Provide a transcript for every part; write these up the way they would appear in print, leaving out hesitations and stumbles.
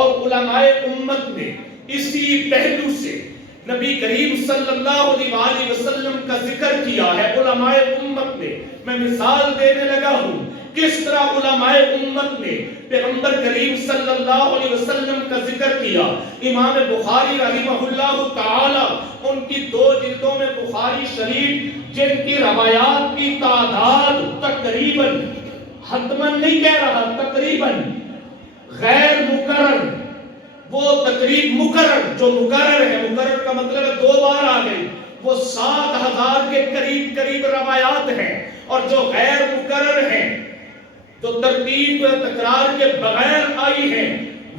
اور علماء امت نے اسی پہلو سے نبی کریم صلی اللہ علیہ وسلم کا ذکر کیا ہے علماء امت نے. میں مثال دینے لگا ہوں کس طرح علماء امت نے پیغمبر کریم صلی اللہ علیہ وسلم کا ذکر کیا. امام بخاری رحمہ اللہ تعالی ان کی 2 جلدوں میں بخاری شریف جن کی روایات کی تعداد تقریباً حتماً نہیں کہہ رہا تقریباً غیر مقرر وہ تقریب مقرر جو مقرر ہے مقرر کا مطلب ہے 2 بار آ گئی وہ 7000 کے قریب روایات ہیں اور جو غیر مقرر ہیں جو ترتیب تکرار کے بغیر آئی ہیں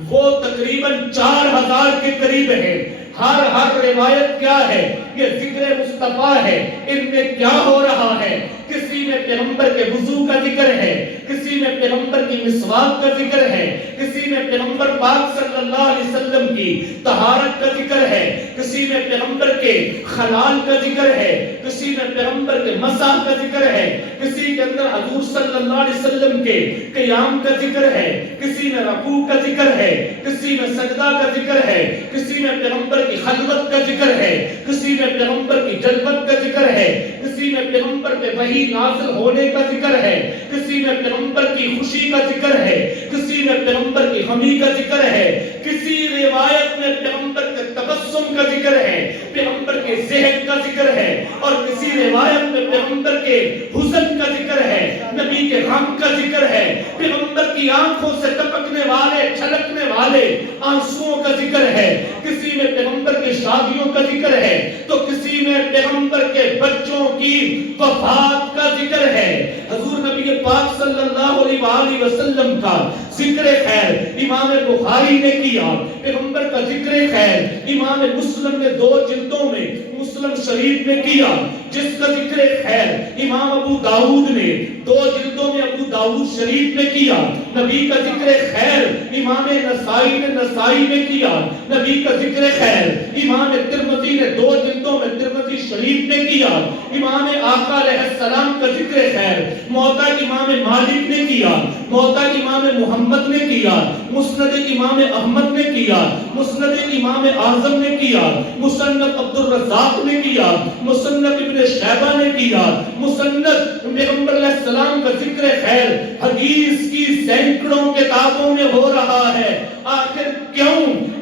وہ تقریباً 4000 کے قریب ہیں. ہر روایت کیا ہے یہ ذکر مصطفیٰ ہے. ان میں کیا ہو رہا ہے کسی میں پیغمبر کے وضو کا ذکر ہے کسی میں پیغمبر کی مسواک کا ذکر ہے کسی میں پیغمبر پاک صلی اللہ علیہ وسلم کی طہارت کا ذکر ہے کسی میں پیغمبر کے خلال کا ذکر ہے کسی میں پیغمبر کے مسح کا ذکر ہے کسی کے اندر حضور صلی اللہ علیہ وسلم کے قیام کا ذکر ہے کسی میں رکوع کا ذکر ہے کسی میں سجدہ کا ذکر ہے کسی میں پیغمبر کی خلوت کا ذکر ہے کسی میں پیغمبر کی جلوت کا ذکر ہے کسی میں پیغمبر پہ وحی نازل ہونے کا ذکر ہے کسی میں پیغمبر کی خوشی کا ذکر ہے کسی میں پیغمبر کی غمی کا ذکر ہے کسی روایت میں پیغمبر کے تبسم کا ذکر ہے پیغمبر کے ضحک کا ذکر ہے اور کسی روایت میں پیغمبر کے حزن کا ذکر ہے نبی کے غم کا ذکر ہے پیغمبر کی آنکھوں سے ٹپکنے والے چھلکنے والے آنسوؤں کا ذکر ہے کسی میں پیغمبر کی شادیوں کا ذکر ہے تو کسی میں پیغمبر کے بچوں کی وفات کا ذکر ہے. حضور نبی پاک صلی اللہ علیہ وسلم کا ذکر خیر امام بخاری نے کیا پیغمبر کا ذکر خیر امام مسلم نے 2 جلدوں میں مسلم شریف میں کیا جس کا ذکر خیر امام ابو داؤد نے 2 جلدوں میں ابو داؤد شریف میں کیا نبی کا ذکر خیر امام نسائی نے نسائی میں کیا نبی کا ذکر خیر امام ترمذی نے 2 جلدوں میں ترمذی شریف میں کیا امام آقا علیہ السلام کا ذکر خیر موطا امام مالک نے کیا موطا امام محمد نے کیا مسند امام احمد نے کیا مسند امام اعظم نے کیا مصنف عبد الرزاق نے کیا مصنف ابن شیبہ نے کیا مصنف پیغمبر علیہ السلام کا ذکر خیر حدیث کی سینکڑوں کتابوں میں ہو رہا ہے. آخر کیوں؟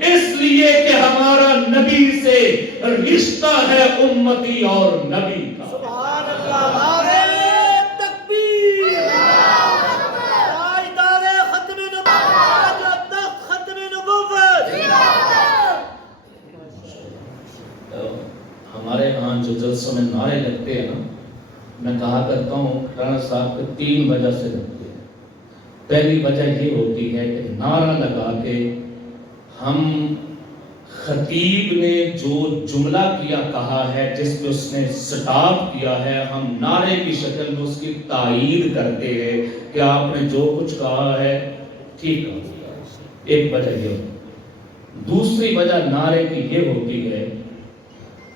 اس لیے کہ ہمارا نبی سے رشتہ ہے امتی اور نبی کا. سبحان اللہ نعرہ تکبیر تاجدار ختم نبوت ختم نبوت. ہمارے ہاں جو جلسوں میں نعرے لگتے ہیں نا میں کہا کرتا ہوں رانا صاحب کے 3 وجہ سے لگتے ہیں. پہلی وجہ یہ ہوتی ہے کہ نعرہ لگا کے ہم خطیب نے جو جملہ کیا کہا ہے جس میں اس نے سٹاپ کیا ہے ہم نعرے کی شکل میں اس کی تائید کرتے ہیں کہ آپ نے جو کچھ کہا ہے ٹھیک ہے. ایک وجہ یہ ہوتی ہے. دوسری وجہ نعرے کی یہ ہوتی ہے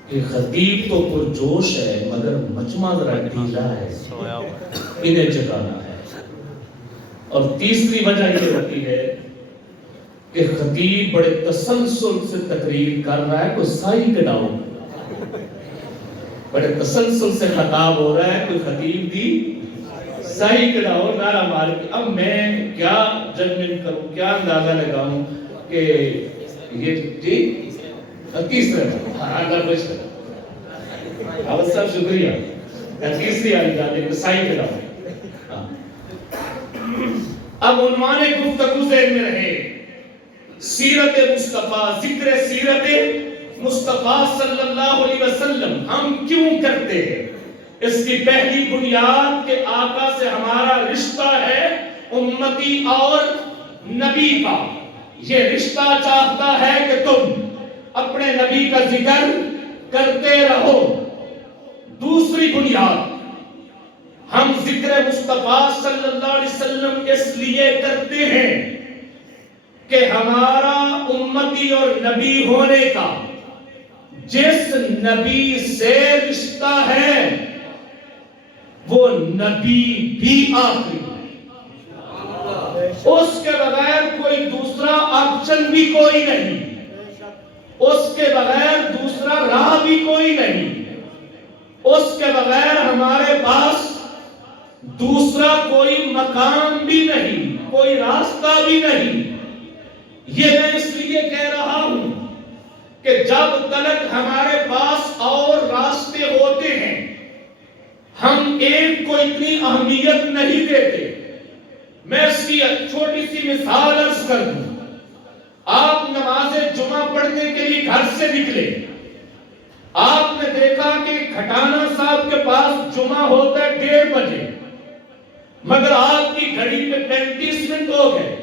کہ خطیب تو پرجوش ہے مگر مجمع ذرا ڈھیلا ہے انہیں جگانا ہے. اور تیسری وجہ یہ ہوتی ہے کہ خطیب بڑے تسلسل سے تقریر کر رہا ہے کوئی سائی کڈاؤ بڑے تسلسل سے خطاب ہو رہا ہے کوئی خطیب دی سائی کڈاؤ نعرہ مار کے. اب میں کیا ججمنٹ کروں کیا اندازہ لگاؤں کہ یہ ٹھیک تیسرا اب صاحب شکریہ تیسری آئی جاتے ہیں سائی کڈاؤ. اب عنوان گفتگو ذہن میں رہے سیرت مصطفیٰ ذکر سیرت مصطفیٰ صلی اللہ علیہ وسلم ہم کیوں کرتے ہیں. اس کی پہلی بنیاد کہ آقا سے ہمارا رشتہ ہے امتی اور نبی کا. یہ رشتہ چاہتا ہے کہ تم اپنے نبی کا ذکر کرتے رہو. دوسری بنیاد ہم ذکر مصطفیٰ صلی اللہ علیہ وسلم اس لیے کرتے ہیں کہ ہمارا امتی اور نبی ہونے کا جس نبی سے رشتہ ہے وہ نبی بھی آخری ہے. اس کے بغیر کوئی دوسرا آپشن بھی کوئی نہیں، اس کے بغیر دوسرا راہ بھی کوئی نہیں، اس کے بغیر ہمارے پاس دوسرا کوئی مقام بھی نہیں، کوئی راستہ بھی نہیں۔ یہ میں اس لیے کہہ رہا ہوں کہ جب تک ہمارے پاس اور راستے ہوتے ہیں ہم ایک کو اتنی اہمیت نہیں دیتے۔ میں اس کی چھوٹی سی مثال عرض کر دوں۔ آپ نماز جمعہ پڑھنے کے لیے گھر سے نکلے، آپ نے دیکھا کہ کھٹانہ صاحب کے پاس جمعہ ہوتا ہے 1:30 بجے، مگر آپ کی گھڑی پہ 35 منٹ ہو گئے۔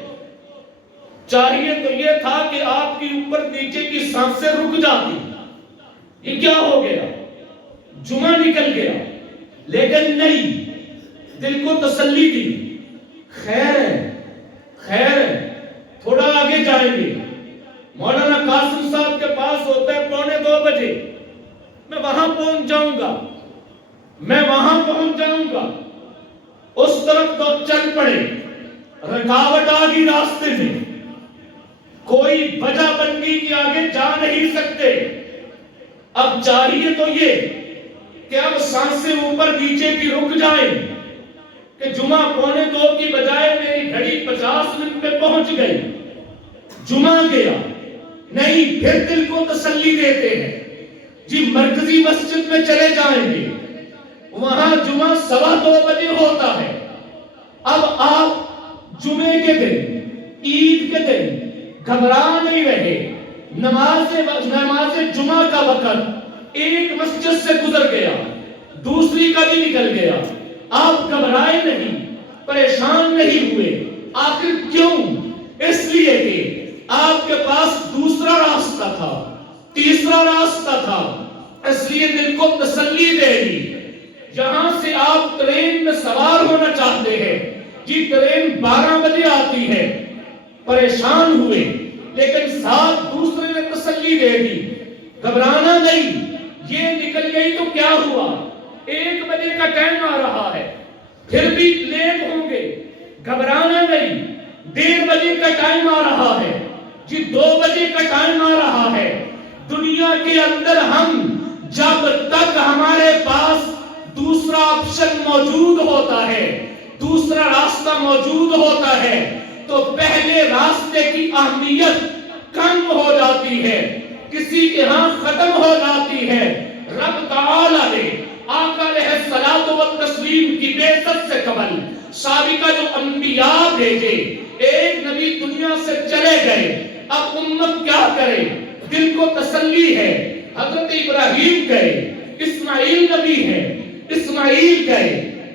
چاہیے تو یہ تھا کہ آپ کی اوپر نیچے کی سانسیں رک جاتی، یہ کیا ہو گیا؟ جمعہ نکل گیا۔ لیکن نہیں، دل کو تسلی دی، خیر ہے، تھوڑا آگے جائیں گے۔ مولانا قاسم صاحب کے پاس ہوتا ہے 1:45 بجے، میں وہاں پہنچ جاؤں گا۔ اس طرف تو چل پڑے، رکاوٹ آ گئی راستے میں، کوئی وجہ بن گئی کہ آگے جا نہیں سکتے۔ اب چاہیے تو یہ کہ اب سانسیں اوپر نیچے کی رک جائیں کہ جمعہ 1:45 کی بجائے میری گھڑی 50 منٹ پہ پہنچ گئی، جمعہ گیا۔ نہیں، پھر دل کو تسلی دیتے ہیں، جی مرکزی مسجد میں چلے جائیں گے، وہاں جمعہ 2:15 بجے ہوتا ہے۔ اب آپ جمعے کے دن، عید کے دن گھبرا نہیں رہے۔ نماز جمعہ کا وقت ایک مسجد سے گزر گیا، دوسری کا بھی نکل گیا، آپ گھبرائے نہیں، پریشان نہیں ہوئے۔ آخر کیوں؟ اس لیے کہ آپ کے پاس دوسرا راستہ تھا، تیسرا راستہ تھا، اس لیے دل کو تسلی دے دی۔ یہاں سے آپ ٹرین میں سوار ہونا چاہتے ہیں، جی ٹرین 12 بجے آتی ہے، پریشان ہوئے، لیکن ساتھ دوسرے نے تسلی دے دی، گھبرانا نہیں، یہ نکل گئی تو کیا ہوا؟ 1 بجے کا ٹائم آ رہا ہے، پھر بھی لیٹ ہوں گے، گھبرانا نہیں، 1:30 بجے کا ٹائم آ رہا ہے، جی 2 بجے کا ٹائم آ رہا ہے۔ دنیا کے اندر ہم جب تک ہمارے پاس دوسرا آپشن موجود ہوتا ہے، دوسرا راستہ موجود ہوتا ہے، تو پہلے راستے کی اہمیت کم ہو جاتی ہے، کسی کے ہاں ختم ہو جاتی ہے۔ رب تعالیٰ نے آقا علیہ الصلوۃ والتسلیم کی بعثت سے قبل سابقہ جو انبیاء بھیجے، ایک نبی دنیا سے چلے گئے، اب امت کیا کرے؟ دل کو تسلی ہے، حضرت ابراہیم گئے، اسماعیل نبی ہے، اسماعیل گئے،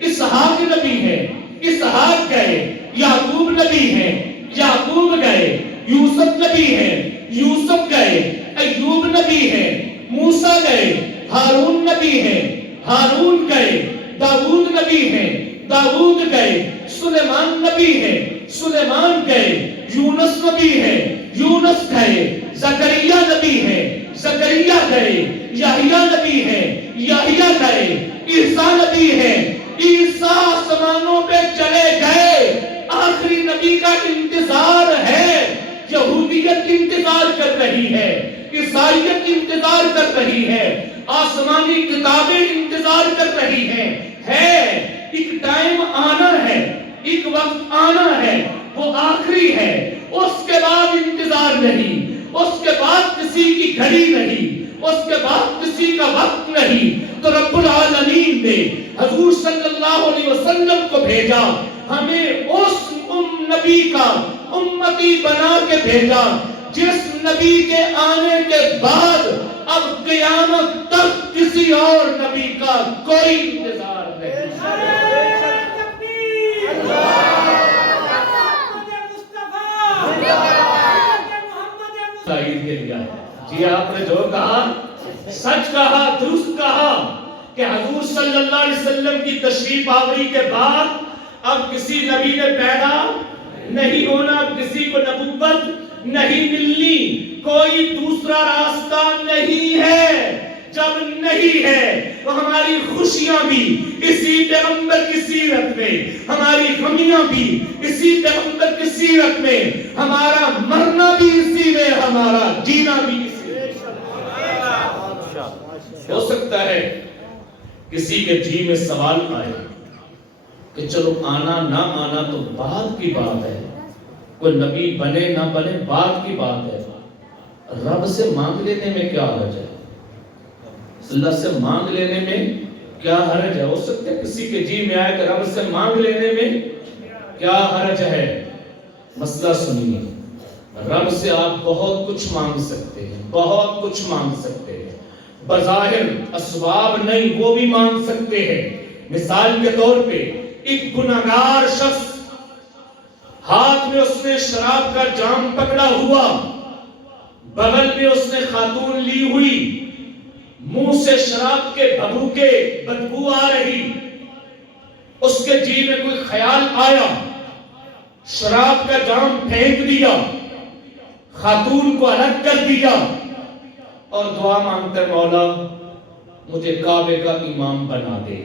اسحاق نبی ہے، اسحاق گئے، یعقوب نبی ہے، یعقوب گئے، یوسف نبی ہے، یوسف گئے، ایوب نبی ہے، موسیٰ گئے، ہارون نبی ہے، ہارون گئے، داؤد نبی ہے، داؤد گئے، سلیمان نبی ہے، سلیمان گئے، یونس نبی ہے، یونس گئے، زکریا نبی ہے، زکریا گئے، یحییٰ نبی ہے، یحییٰ گئے، عیسیٰ نبی ہے، عیسیٰ آسمانوں پہ چلے گئے۔ آخری نبی کا انتظار ہے، یہودیت انتظار کر رہی ہے، عیسائیت انتظار کر رہی ہے، آسمانی کتابیں انتظار کر رہی ہیں۔ ایک ٹائم آنا ہے، ایک وقت آنا ہے، وہ آخری ہے، اس کے بعد انتظار نہیں، اس کے بعد کسی کی گھڑی نہیں، اس کے بعد کسی کا وقت نہیں۔ تو رب العالمین نے حضور صلی اللہ علیہ وسلم کو بھیجا، ہمیں اس نبی کا امتی بنا کے بھیجا جس نبی کے آنے کے بعد اب قیامت تک کسی اور نبی کا کوئی انتظار نہیں۔ جی آپ نے جو کہا سچ کہا، درست کہا کہ حضور صلی اللہ علیہ وسلم کی تشریف آوری کے بعد اب کسی نبی نے پیدا نہیں ہونا، اب کسی کو نبوت نہیں ملنی، کوئی دوسرا راستہ نہیں ہے۔ جب نہیں ہے تو ہماری خوشیاں بھی اسی پیغمبر کی سیرت میں، ہماری غمیاں بھی اسی پیغمبر کی سیرت میں، ہمارا مرنا بھی اسی کسی کے جی میں سوال آئے کہ چلو آنا نہ آنا تو بات کی بات ہے، کوئی نبی بنے نہ بنے بات کی بات ہے، رب سے مانگ لینے میں کیا حرج ہے؟ اللہ سے مانگ لینے میں کیا حرج ہے؟ ہو سکتا ہے کسی کے جی میں آئے کہ رب سے مانگ لینے میں کیا حرج ہے؟ مسئلہ سنیے، رب سے آپ بہت کچھ مانگ سکتے ہیں، بہت کچھ مانگ سکتے ہیں، بظاہر اسباب نہیں وہ بھی مانگ سکتے ہیں۔ مثال کے طور پہ ایک گناہگار شخص، ہاتھ میں اس نے شراب کا جام پکڑا ہوا، بغل میں اس نے خاتون لی ہوئی، منہ سے شراب کے بھبوکے بدبو آ رہی، اس کے جی میں کوئی خیال آیا، شراب کا جام پھینک دیا، خاتون کو الگ کر دیا اور دعا مانگتا ہے مولا مجھے کعبے کا امام بنا دے،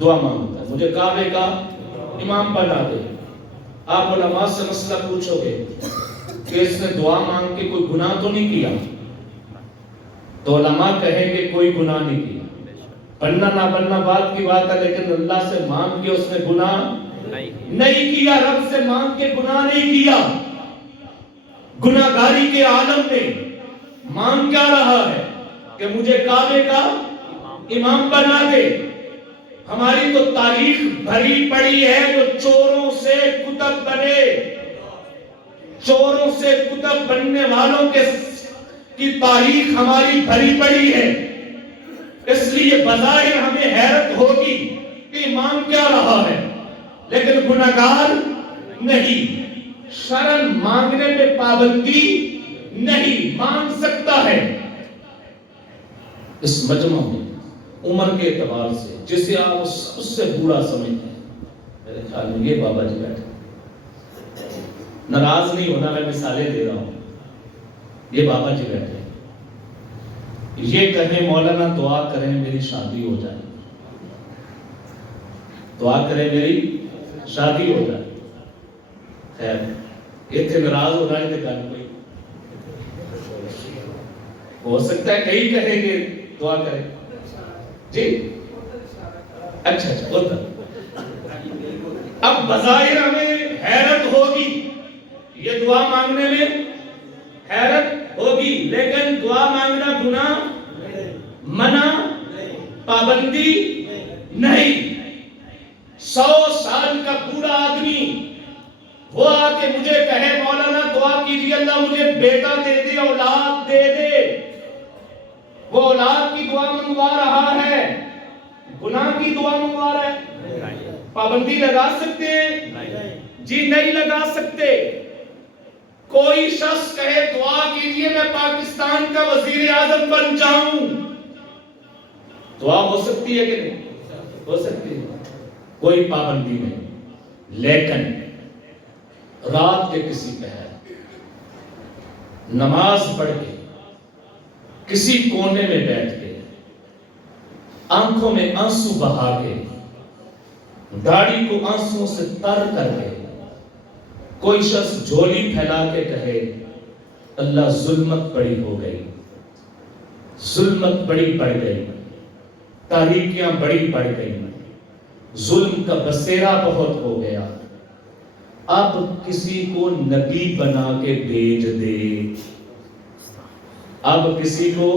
دعا مانگتا ہے مجھے کعبے کا امام بنا دے۔ آپ علماء سے مسئلہ پوچھو گے کہ اس نے دعا مانگ کے کوئی گناہ تو نہیں کیا؟ تو علماء کہیں گے کوئی گناہ نہیں کیا، بننا نہ بننا بات کی بات ہے، لیکن اللہ سے مانگ کے اس نے گناہ نہیں کیا، رب سے مانگ کے گناہ نہیں کیا۔ گناہگاری کے عالم میں مانگ کیا رہا ہے کہ مجھے کعبے کا امام بنا دے۔ ہماری تو تاریخ بھری پڑی ہے جو چوروں سے کتب بنے، چوروں سے کتب بننے والوں کی تاریخ ہماری بھری پڑی ہے، اس لیے بظاہر ہمیں حیرت ہوگی کہ مانگ کیا رہا ہے، لیکن گناہگار نہیں، شرعاً مانگنے میں پابندی نہیں، مانگ سکتا ہے۔ اس مجمع میں عمر کے اعتبار سے جسے آپ اس سے بوڑھا سمجھتے ہیں، میرے خیال میں یہ بابا جی بیٹھے، ناراض نہیں ہونا، میں مثالیں دے رہا ہوں، یہ بابا جی بیٹھے، یہ کہیں مولانا دعا کریں میری شادی ہو جائے، دعا کریں میری شادی ہو جائے، خیر یہ تھے ناراض ہو رہا ہے کہ کوئی ہو سکتا ہے کئی کہیں گے دعا کریں جی، اچھا ہوتا۔ اب بظاہر ہمیں حیرت ہوگی، یہ دعا مانگنے میں حیرت ہوگی، لیکن دعا مانگنا گناہ منع پابندی نہیں۔ 100 سال کا بوڑھا آدمی وہ آ کے مجھے کہے مولانا دعا کیجیے اللہ مجھے بیٹا دے دے، اولاد دے دے، وہ اولاد کی دعا منگوا رہا ہے، گناہ کی دعا منگوا رہا ہے، پابندی لگا سکتے ہیں؟ جی نہیں لگا سکتے۔ کوئی شخص کہے دعا کیجیے میں پاکستان کا وزیر اعظم بن جاؤں، دعا ہو سکتی ہے کہ نہیں؟ ہو سکتی ہے، کوئی پابندی نہیں، لیکن رات کے کسی پہر نماز پڑھ کے کسی کونے میں بیٹھ کے آنکھوں میں آنسو بہا کے داڑھی کو آنسوں سے تر کر کے کوئی شخص جھولی پھیلا کے کہے اللہ ظلمت بڑی ہو گئی، ظلمت بڑی بڑھ گئی، تاریکیاں بڑی بڑھ گئی، ظلم کا بسیرا بہت ہو گیا، اب کسی کو نبی بنا کے بھیج دے، اب کسی کو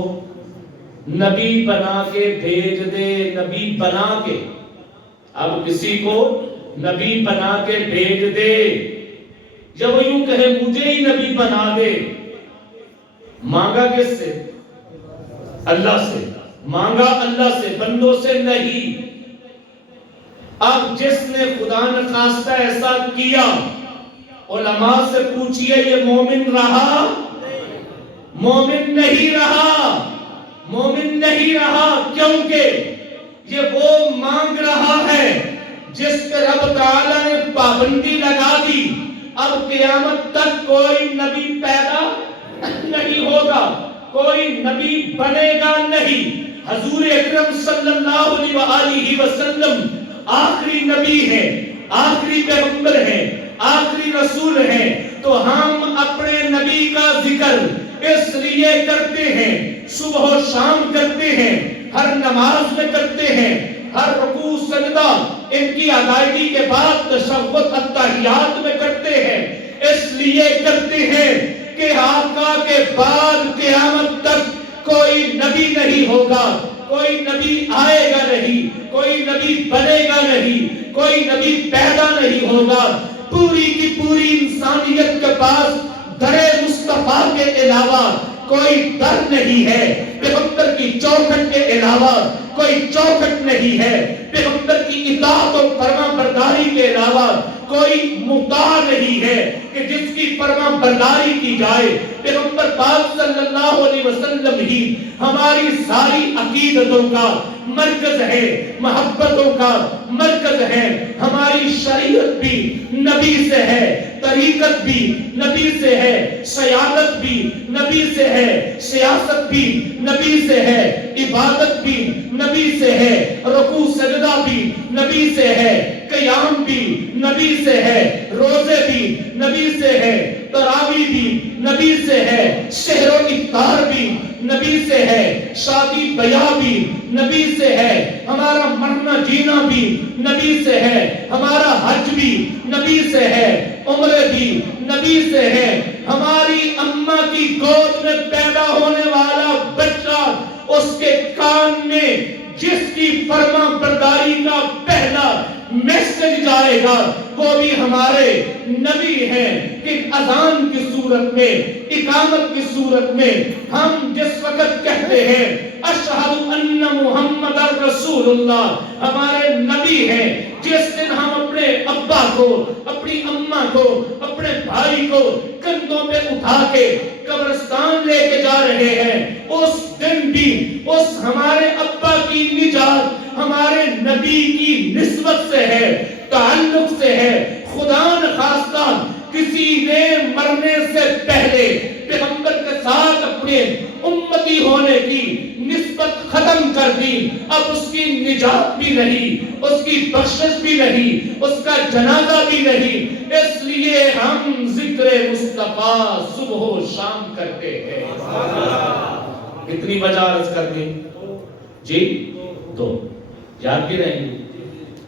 نبی بنا کے بھیج دے، نبی بنا کے، اب کسی کو نبی بنا کے بھیج دے، جب یوں کہے مجھے ہی نبی بنا دے، مانگا کس سے؟ اللہ سے، مانگا اللہ سے، بندوں سے نہیں۔ اب جس نے خدا نخواستہ ایسا کیا علماء سے پوچھئے یہ مومن رہا؟ مومن نہیں رہا، مومن نہیں رہا، کیونکہ یہ وہ مانگ رہا ہے جس پہ رب تعالیٰ نے پابندی لگا دی، اب قیامت تک کوئی نبی پیدا نہیں ہوگا، کوئی نبی بنے گا نہیں۔ حضور اکرم صلی اللہ علیہ وسلم آخری نبی ہے، آخری پیغمبر ہے، آخری رسول ہے، تو ہم اپنے نبی کا ذکر اس لیے کرتے ہیں، صبح و شام کرتے ہیں، ہر نماز میں کرتے ہیں، ہر رکوع سجدہ ان کی ادائیگی کے بعد تشہد التحیات میں کرتے ہیں، اس لیے کرتے ہیں کہ آقا کے بعد قیامت تک کوئی نبی نہیں ہوگا، کوئی نبی آئے گا نہیں، کوئی نبی بنے گا نہیں، کوئی نبی پیدا نہیں ہوگا۔ پوری کی پوری انسانیت کے پاس در مصطفیٰ کے علاوہ کوئی در نہیں ہے، پیغمبر کی چوکھٹ کے علاوہ کوئی چوکھٹ نہیں ہے، پیغمبر کی اطاعت و فرما برداری کے علاوہ کوئی مطاع نہیں ہے کہ جس کی فرما برداری کی جائے۔ پیغمبر پاک صلی اللہ علیہ وسلم ہی ہماری ساری عقیدتوں کا مرکز ہے، محبتوں کا مرکز ہے۔ ہماری شریعت بھی نبی سے ہے، طریقت بھی نبی سے ہے، سیادت بھی نبی سے ہے، سیاست بھی نبی سے ہے، عبادت بھی نبی سے ہے، رکوع سجدہ بھی نبی سے ہے، قیام بھی نبی سے ہے، روزے بھی نبی سے ہے، تراویح بھی نبی سے ہے، سحر و افطار بھی نبی سے ہے، شادی بیاہ بھی نبی سے ہے، ہمارا مرنا جینا بھی نبی سے ہے، ہمارا حج بھی نبی سے ہے، عمرے بھی نبی سے ہے، ہماری اماں کی گود میں پیدا ہونے والا بچہ اس کے کان میں جس کی فرما برداری کا پہلا میسج جائے گا وہ بھی ہمارے نبی ہیں کہ اذان کی صورت میں، اقامت کی صورت میں ہم جس وقت کہتے ہیں اشہد ان محمد رسول اللہ، ہمارے نبی ہیں۔ جس دن ہم اپنے ابا کو، اپنی اماں کو، اپنے بھائی کو کندھوں پہ اٹھا کے قبرستان لے کے جا رہے ہیں، اس دن بھی اس ہمارے ابا کی نجات ہمارے نبی کی نسبت سے ہے، تعلق سے ہے۔ خدا نخواستہ کسی نے مرنے سے پہلے پیغمبر کے ساتھ اپنے امتی ہونے کی نسبت ختم کر دی، اب اس کی نجات بھی نہیں، اس کی بخشش بھی نہیں، اس کا جنازہ بھی نہیں، اس لیے ہم ذکر مصطفیٰ صبح و شام کرتے ہیں۔ کتنی وجہ عرض کر دی؟ جی دو، یاد بھی رہیں گی۔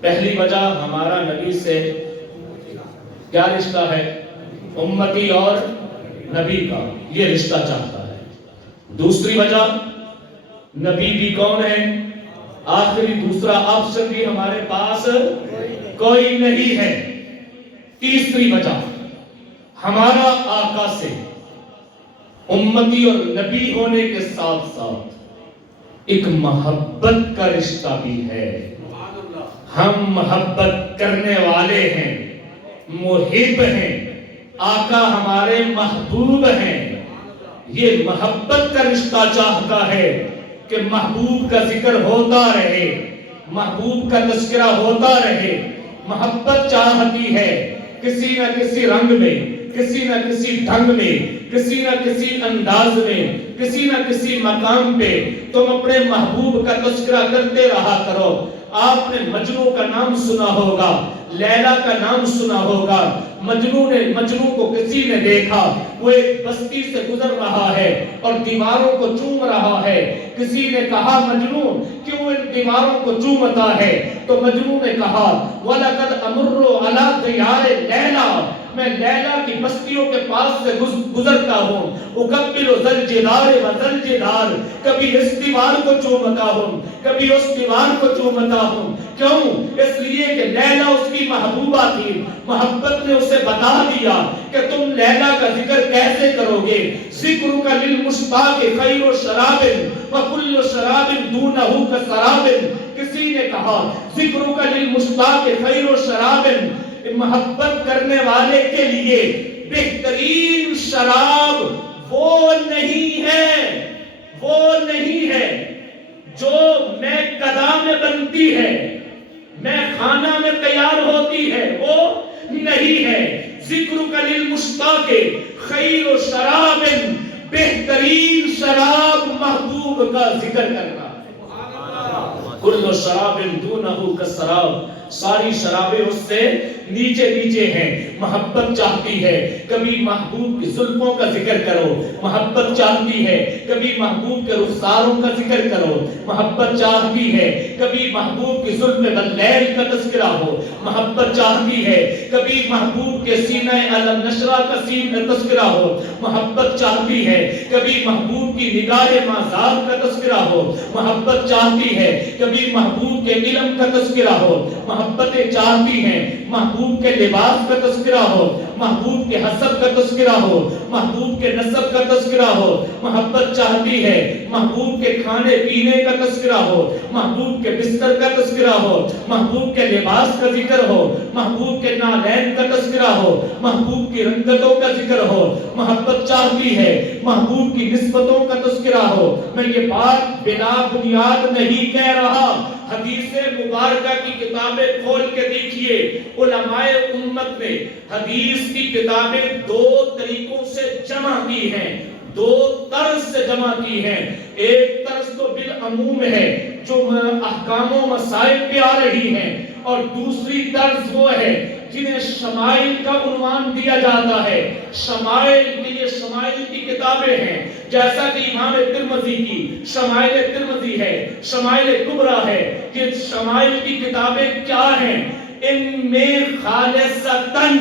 پہلی وجہ ہمارا نبی سے کیا رشتہ ہے؟ امتی اور نبی کا یہ رشتہ چاہتا ہے۔ دوسری وجہ نبی بھی کون ہے؟ آخری دوسرا آپشن بھی ہمارے پاس کوئی نہیں ہے۔ تیسری وجہ ہمارا آقا سے امتی اور نبی ہونے کے ساتھ ساتھ ایک محبت کا رشتہ بھی ہے۔ ہم محبت کرنے والے ہیں، محب ہیں، آقا ہمارے محبوب ہیں۔ یہ محبت کا رشتہ چاہتا ہے کہ محبوب کا ذکر ہوتا رہے، محبوب کا تذکرہ ہوتا رہے۔ محبت چاہتی ہے کسی نہ کسی رنگ میں، کسی نہ کسی ڈھنگ میں، کسی نہ کسی انداز میں، کسی نہ کسی مقام پہ تم اپنے محبوب کا تذکرہ کرتے رہا کرو۔ آپ نے مجنو کا نام سنا ہوگا، لیلا کا نام سنا ہوگا۔ مجنو کو کسی نے دیکھا، وہ ایک بستی سے گزر رہا ہے اور دیواروں کو چوم رہا ہے۔ کسی نے کہا مجنو کیوں ان دیواروں کو چومتا ہے؟ تو مجنو نے کہا وَلَقَدْ أَمُرُّ عَلَى دِيَارِ لَيْلَى، میں لیلا کی بستیوں کے پاس سے گزرتا ہوں، اکبر ذلجدار و ذلجدار، کبھی اس دیوار کو چومتا ہوں، کبھی اس دیوار کو چومتا ہوں۔ کیوں؟ اس لیے کہ لیلا اس کی محبوبہ تھی۔ محبت نے اسے بتا دیا کہ تم لیلا کا ذکر کیسے کرو گے۔ ذکرک للمشتاق خیر شراب وکل شراب دونہ کسراب، کسی نے کہا ذکرک للمشتاق خیر شراب، محبت کرنے والے کے لیے بہترین شراب وہ نہیں ہے، وہ نہیں ہے جو میں قدا میں بنتی ہے، میں خانہ میں تیار ہوتی ہے، وہ نہیں ہے۔ ذکرک للمشتاق خیر شراب، بہترین شراب محبوب کا ذکر کرنا۔ کل شراب دونہ کسراب، ساری شرابیں اس سے نیچے نیچے ہیں۔ محبت چاہتی ہے کبھی محبوب کی زلفوں کا ذکر کرو، محبت چاہتی ہے کبھی محبوب کے رخساروں کا ذکر کرو، محبت چاہتی ہے کبھی محبوب کی زلف واللیل کا تذکرہ ہو، محبت چاہتی ہے کبھی محبوب کے سینہ علم نشرہ کا تذکرہ ہو، محبت چاہتی ہے کبھی محبوب کی نگاہ مازار کا تذکرہ ہو، محبت چاہتی ہے کبھی محبوب کے علم کا تذکرہ ہو، محبتیں چاہتی ہیں محبوب کے لباس کا تذکرہ ہو، محبوب کے حسب کا تذکرہ ہو، محبوب کے نسب کا تذکرہ ہو، محبت چاہتی ہے محبوب کے کھانے پینے کا تذکرہ ہو، محبوب کے بستر کا تذکرہ ہو، محبوب کے لباس کا ذکر ہو، محبوب کے نالین کا تذکرہ ہو، محبوب کی رنگتوں کا ذکر ہو، محبت چاہتی ہے محبوب کی نسبتوں کا تذکرہ ہو۔ میں یہ بات بلا بنیاد نہیں کہہ رہا، حدیث مبارکہ کی کتابیں کھول کے دیکھیے، علماء امت نے حدیث کی کتابیں دو طریقوں سے جمع کی ہیں، دو طرز سے جمع کی ہیں۔ ایک طرز تو بالعموم ہے جو احکام و مسائل پہ آ رہی ہیں، اور دوسری طرز وہ ہے جنہیں شمائل کا عنوان دیا جاتا ہے۔ شمائل کے یہ شمائل کی کتابیں ہیں، جیسا کہ امام ترمذی کی شمائل ترمذی ہے، شمائل کبریٰ ہے۔ یہ شمائل کی کتابیں کیا ہیں؟ ان میں خالصتاً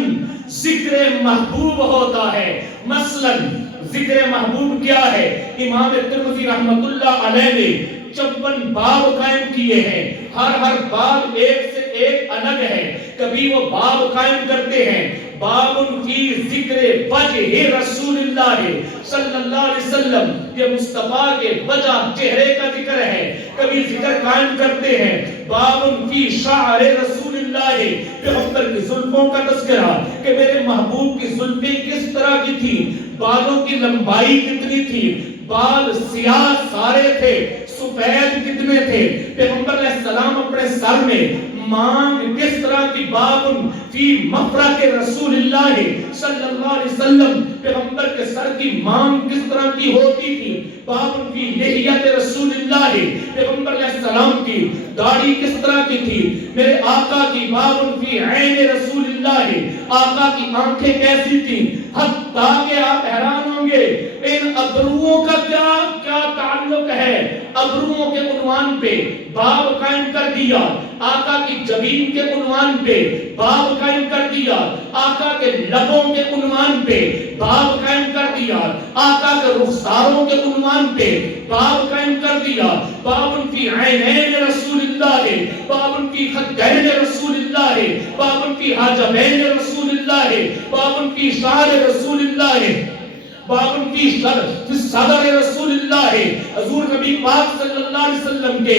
ذکر محبوب ہوتا ہے۔ مثلاً ذکر محبوب کیا ہے؟ امام ترمذی رحمت اللہ علیہ نے 54 باب قائم کیے ہیں، ہر باب ایک سے ایک الگ ہے۔ کبھی وہ باب قائم کرتے ہیں باب فی ذکر وجہ رسول اللہ صلی اللہ علیہ وسلم، یہ مصطفیٰ کے وجہ چہرے کا ذکر ہے۔ کبھی ذکر قائم کرتے ہیں باب فی شعر رسول اللہ، پیغمبر کی زلفوں کا تذکرہ کہ میرے محبوب کی زلفیں کس طرح کی تھی، بالوں کی لمبائی کتنی تھی، بال سیاہ سارے تھے، سفید کتنے تھے، پیغمبر علیہ السلام اپنے سر میں مانگ کس طرح کی، باب فی مفرق رسول اللہ صلی اللہ علیہ وسلم، پیغمبر کے سر کی مانگ کس طرح کی ہوتی تھی، باب فی لحیت رسول اللہ، پیغمبر علیہ السلام کی داڑھی کس طرح کی تھی، میرے آقا کی، باب فی عین رسول اللہ، آقا کی آنکھیں کیسی تھی، حتیٰ کہ آپ حیران ہوں گے ان ابروؤں کا کیا تعلق ہے۔ ابروؤں کے عنوان پہ باب قائم کر دیا، آقا کی جبین کے عنوان پہ باب قائم کر دیا، آقا کے لبوں کے عنوان پہ باب قائم کر دیا، آقا کے رخساروں کے عنوان پہ باب قائم کر دیا، باب فی عینین رسول اللہ، باب فی خدین رسول اللہ، باب فی حاجبین رسول اللہ، باب فی شعر رسول اللہ، باب فی صدر رسول اللہ، حضور نبی پاک صلی اللہ علیہ وسلم کے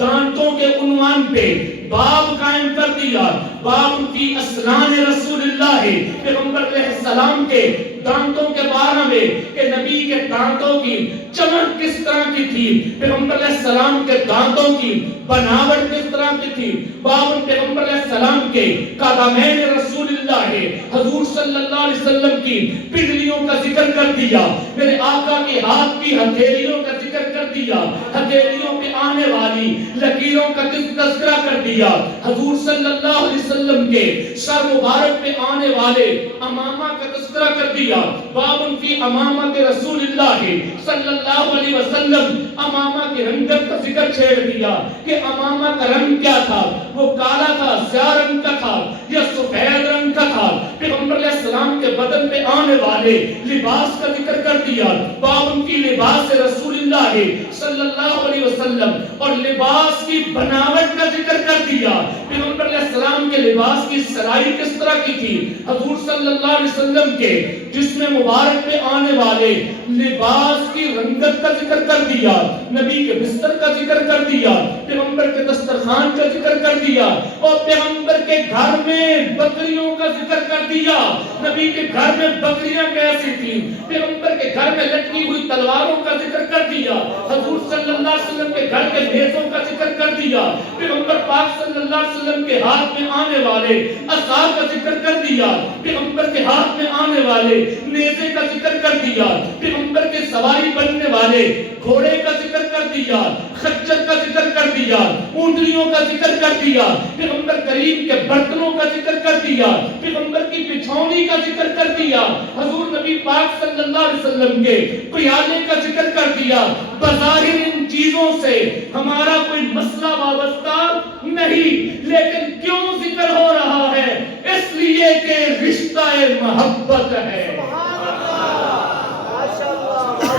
دانتوں کے عنوان پہ باب قائم کر دیا، باب فی اسنان رسول اللہ، پیغمبر علیہ السلام کے دانتوں کے بارے میں کہ نبی کے دانتوں کی چمک کس طرح کی تھی، پیغمبر علیہ السلام کے دانتوں کی بناوٹ کس طرح کی تھی، باب پیغمبر علیہ السلام کے قدمین رسول اللہ، حضور صلی اللہ علیہ وسلم کی پنڈلیوں کا ذکر کر دیا، میرے آقا کے ہاتھ کی ہتھیلیوں کا ذکر کر دیا، ہتھیلیوں پہ آنے والی لکیروں کا تذکرہ کر دیا، حضور صلی اللہ علیہ وسلم کے سر مبارک پہ آنے والے امامہ کا تذکرہ کر دیا، باب فی امامہ کے رسول اللہ صلی اللہ علیہ وسلم، امامہ کے رنگت کا ذکر چھیڑ دیا کہ امامہ کا رنگ کیا تھا، وہ کالا تھا، سیاہ رنگ کا تھا یا سفید رنگ کا تھا، پیغمبر علیہ السلام کے بدن پہ آنے والے لباس کا ذکر کر دیا، باب فی لباس رسول اللہ صلی اللہ علیہ وسلم، اور لباس کی بناوٹ کا ذکر کر دیا، پیغمبر علیہ السلام کے لباس کی سلائی کس طرح کی تھی، حضور صلی اللہ علیہ وسلم کے جسم مبارک پہ آنے والے لباس کی رنگت کا ذکر کر دیا، نبی کے بستر کا ذکر کر دیا، پیغمبر کے دسترخوان کا ذکر کر دیا، اور پیغمبر کے گھر میں بکریوں کا ذکر کر دیا، نبی کے گھر میں بکریاں کیسی تھی، پیغمبر کے گھر میں لٹکی ہوئی تلواروں کا ذکر کر دیا، حضور صلی اللہ علیہ وسلم کے گھر کے نیزوں کا ذکر کر دیا، پیغمبر پاک صلی اللہ علیہ وسلم کے ہاتھ میں آنے والے عصا کا ذکر کر دیا، پیغمبر کے ہاتھ میں آنے والے نیزے کا ذکر کر دیا، پیغمبر کے سواری بننے والے گھوڑے کا ذکر کر دیا، خچر کا ذکر کر دیا، اونٹنیوں کا ذکر کر دیا، پیغمبر کریم کے برتنوں کا ذکر کر دیا، پیغمبر کی بچھونی کا ذکر کر دیا، حضور نبی پاک صلی اللہ علیہ وسلم کے پیالے کا ذکر کر دیا. بظاہر ان چیزوں سے ہمارا کوئی مسئلہ وابستہ نہیں، لیکن کیوں ذکر ہو رہا ہے؟ اس لیے کہ رشتہ محبت ہے.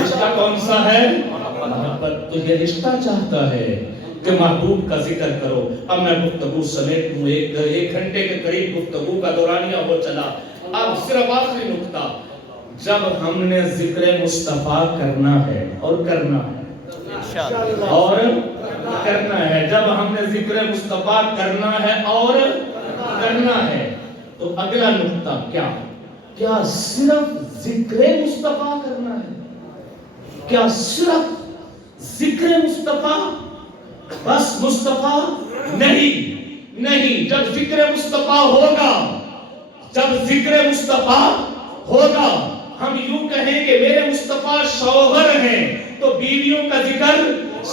رشتہ کون سا ہے؟ محبت. تو یہ رشتہ چاہتا ہے کہ محبوب کا ذکر کرو. اب میں گفتگو سمیٹ ہوں، ایک گھنٹے کے قریب گفتگو کا دورانیہ ہو چلا. اب صرف آخری نقطہ، جب ہم نے ذکر مصطفیٰ کرنا ہے اور کرنا ہے اور کرنا ہے، جب ہم نے ذکر مصطفیٰ کرنا ہے اور کرنا ہے، تو اگلا نقطہ کیا صرف ذکر مصطفیٰ کرنا ہے؟ کیا صرف ذکر مصطفیٰ بس؟ مصطفیٰ نہیں. جب ذکر مصطفیٰ ہوگا، جب ذکر مصطفیٰ ہوگا، ہم یوں کہیں کہ میرے مصطفیٰ شوہر ہیں تو بیویوں کا ذکر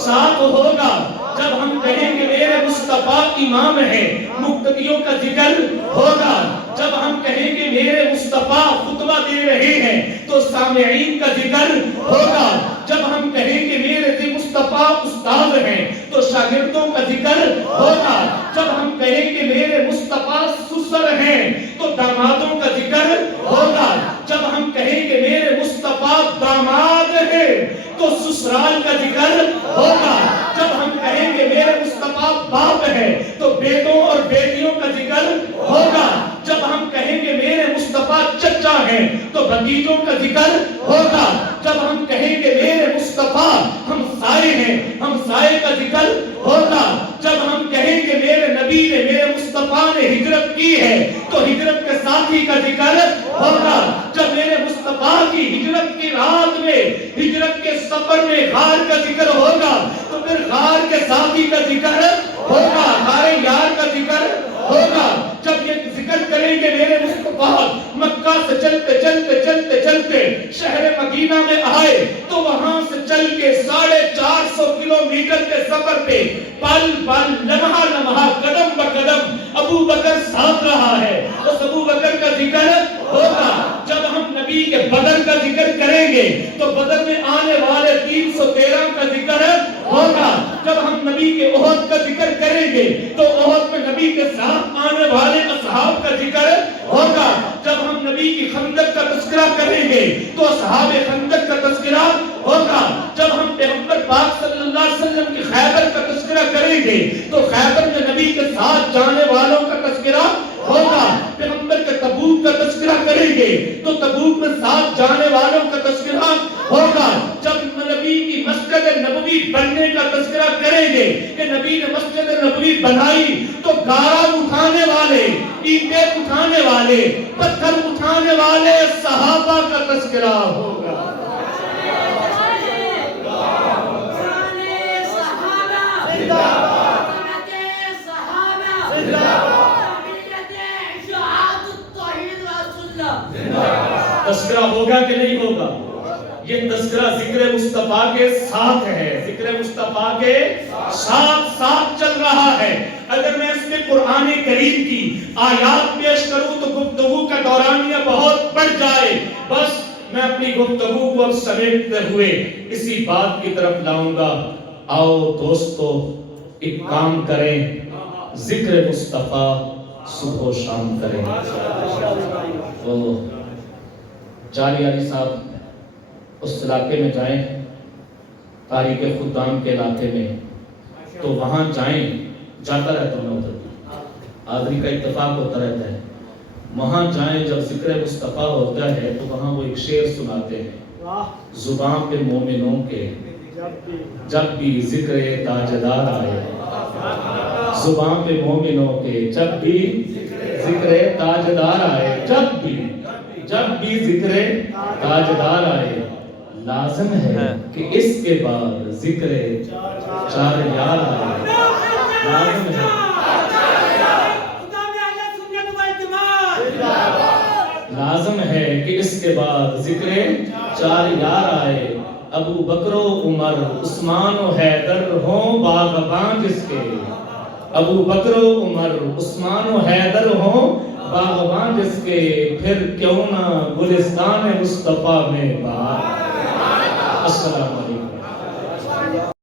ساتھ ہوگا. جب ہم کہیں کہ میرے مصطفیٰ امام ہیں، مقتدیوں کا ذکر ہوگا. جب ہم کہیں کہ میرے مصطفیٰ خطبہ دے رہے ہیں تو سامعین کا ذکر ہوگا. جب ہم کہیں کہ میرے مصطفیٰ استاد ہیں تو شاگردوں کا ذکر ہوگا. جب ہم کہیں کہ میرے مصطفیٰ سسر ہیں تو دامادوں کا ذکر ہوگا. جب ہم کہیں کہ میرے مصطفیٰ داماد ہیں تو سسرال کا ذکر ہوگا. جب ہم کہیں کہ میرے مصطفیٰ باپ ہے تو بیٹوں اور بیٹیوں کا ذکر ہوگا. جب ہم کہیں کہ میرے مصطفیٰ چچا ہیں تو بھتیجوں کا ذکر ہوگا. جب ہم کہیں کہ میرے مصطفیٰ ہمسائے ہیں، ہمسائے کا ذکر ہوگا. جب ہم کہیں کہ میرے نبی نے، میرے مصطفیٰ نے ہجرت کی ہے تو ہجرت کے ساتھی کا ذکر ہوگا. جب میرے مصطفیٰ کی ہجرت کی رات میں، ہجرت کے سفر میں غار کا ذکر ہوگا تو پھر غار کے ساتھی کا ذکر ہوگا، غار یار کا ذکر ہوگا. جب یہ ذکر کریں گے میرے مصطفیٰ مکہ سے چلتے شہر مدینہ میں آئے تو وہاں سے چل کے 450 کلومیٹر کے سفر پہ پل پل لمحہ قدم بقدم ابو بکر ساتھ رہا ہے، اس ابو بکر کا ذکر ہوگا. جب ہم نبی کے بدر کا ذکر کریں گے تو بدر میں آنے والے 313 کا ذکر ہوگا. جب ہم نبی کے احد کا ذکر کریں گے تو احد میں نبی کے ساتھ آنے والے اصحاب کا ذکر ہوگا. جب ہم نبی کی خندق کا تذکرہ کریں گے تو اصحاب خندق کا تذکرہ ہوگا. جب ہم پیغمبر پاک صلی اللہ علیہ وسلم کی خیبر کا تذکرہ کریں گے تو خیبر میں نبی کے ساتھ جانے والوں کا تذکرہ ہوگا. پیغمبر کے تبوک کا تذکرہ کریں گے تو تبوک میں ساتھ جانے والوں کا تذکرہ ہوگا. جب نبی کی مسجد نبوی بننے کا تذکرہ کریں گے کہ نبی نے مسجد نبوی بنائی تو گارا اٹھانے والے، اینٹیں اٹھانے والے، پتھر اٹھانے والے صحابہ کا تذکرہ ہوگا. تذکرہ ہوگا کہ نہیں ہوگا؟ یہ تذکرہ ذکر مصطفیٰ کے ساتھ ہے، ذکر مصطفیٰ کے ساتھ چل رہا ہے. اگر میں اس میں قرآن کریم کی آیات پیش کروں تو گفتگو کا دورانیہ بہت بڑھ جائے. بس میں اپنی گفتگو کو اب سمیٹتے ہوئے اسی بات کی طرف لاؤں گا. آؤ دوستو ایک کام کریں، ذکر مصطفیٰ صبح و شام کریں. تو جاری علی صاحب اس علاقے میں جائیں، تاریخ خدام کے علاقے میں، تو وہاں جائیں. جاتا رہتا ہوں ادھر، آدمی کا اتفاق ہوتا رہتا ہے. وہاں جائیں، جب ذکر مصطفیٰ ہوتا ہے تو وہاں وہ ایک شعر سناتے ہیں، زبان پہ مومنوں کے جب بھی ذکر تاجدار آئے، زبان پہ مومنوں کے جب بھی ذکر تاجدار آئے، جب بھی ذکر تاجدار آئے، لازم ہے کہ اس کے بعد ذکر چار یار آئے. لازم ہے، لازم ہے کہ اس کے بعد ذکر چار یار آئے. ابو بکر و عمر، عثمان و حیدر ہوں باغباں جس کے. ابو بکر و عمر، عثمان و حیدر ہوں باغبان جس کے پھر کیوں نہ گلستان مصطفیٰ میں بہار۔ السلام علیکم۔